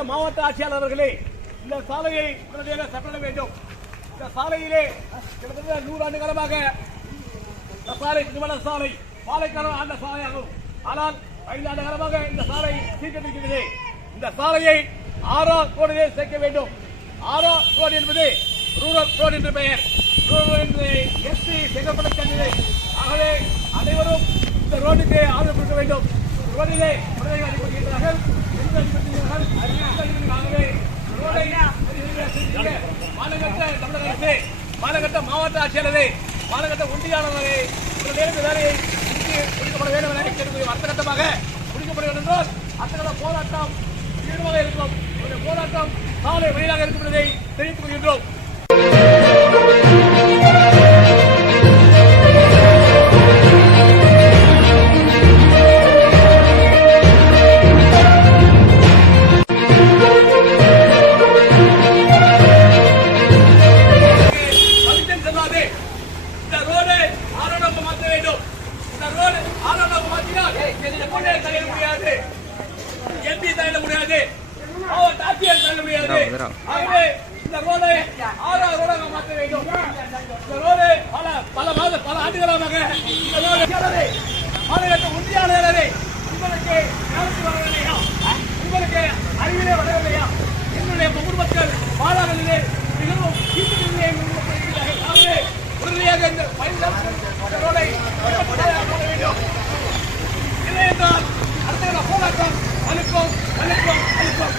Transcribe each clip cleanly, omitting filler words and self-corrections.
மாண்புமிகு மாவட்ட ஆட்சியாளர் அவர்களே, இந்த சாலையை உடனடியாக சட்டப்பட வேண்டும். இந்த சாலையிலே கிட்டத்தட்ட 100 ஆண்டு காலமாக சாலை திருமண சாலை பாலைக்கான ஆண்ட சாலையாகும். ஆனால் 5 ஆண்டு காலமாக இந்த சாலை சீர்கட்டிருக்கிறது. இந்த சாலையை 6ஆம் ரோடிலே சேர்க்க வேண்டும். 6ஆம் ரோடு என்பது ரூரல் ரோடு என்று பெயர். ரூரல் என்பது எஸ்சி சேர்க்கப்பட சென்றது. ஆகவே அனைவரும் இந்த ரோடுக்கு ஆதரவு கொடுக்க வேண்டும். ரோடிலே அடிப்படுகிறார்கள். மாநகர மாவட்ட ஆட்சியாளரை மாநகர ஒன்றியாளரை வேலையை முடிக்கப்பட வேண்டும் என அடுத்த கட்டமாக முடிக்கப்பட வேண்டும் என்றால் அத்தகைய போராட்டம் தீவிரமாக இருக்கும். போராட்டம் சாலை வழியாக இருக்கும் என்பதை தெரிவித்துக் கொள்கின்றோம். பல ஆண்டுகளாக உறுதியாளரே உங்களுக்கு உங்களுக்கு அறிவிலே வரவில்லையா? என்னுடைய பொதுமக்கள் பாலாளர்களே மிகவும் உறுதியாக இந்த ரோடை வேண்டும். இல்லை என்றால் அடுத்த போராட்டம் அனுப்போம் அனுப்போம் அனுப்போம்.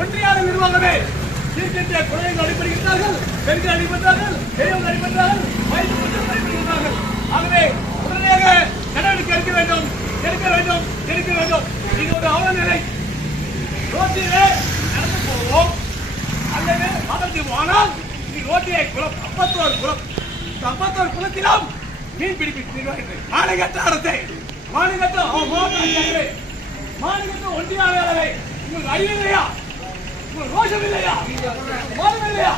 ஒன்றியாளர் நிர்வாகமே இருக்கின்ற குழந்தைகள் அடிப்படுகிறார்கள், பெண்கள் அடிபட்டார்கள், பெரியவர்கள் அடிபட்டார்கள், வயது முதிர்ந்தவர்கள் அடிபடுகிறார்கள். ஆகவே உடனடியாக நடவடிக்கை எடுக்க வேண்டும், எடுக்க வேண்டும், எடுக்க வேண்டும். இது ஒரு அவலநிலை. ரோட்டிலே நடந்து போவோம் அல்லது மதத்து போனால் ரோட்டிலே குளம் 51 குளம். இந்த 51 குளத்திலும் மீன் பிடிப்பு நிர்வாகிகள் மாநிலத்த அரசை மாநிலத்த ஒன்றியாளரை உங்களுக்கு அறிவில்லையா? உங்களுக்கு ரோஷம் இல்லையா? மானம் இல்லையா?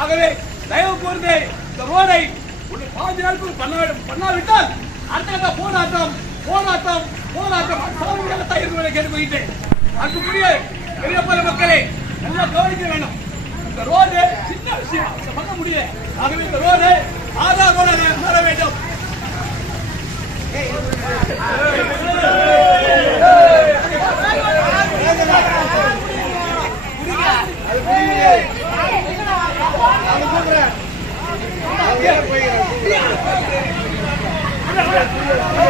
ஆகவே தயவு கூர்ந்து இந்த ரோடை 5 நாட்கள் பண்ணாவிட்டால் அடுத்த போராட்டம் போராட்டம் போராட்டம் சாமியாக தயாரிப்பு கேட்டுக்கொள்கிறேன். அன்புக்குரிய பெரியப்பல மக்களே நல்லா கவனிக்க வேண்டும். இந்த ரோடு சின்ன விஷயம் பண்ண முடியல. ஆகவே இந்த ரோடு 6ஆம் ரோடாக மாற வேண்டும். போய்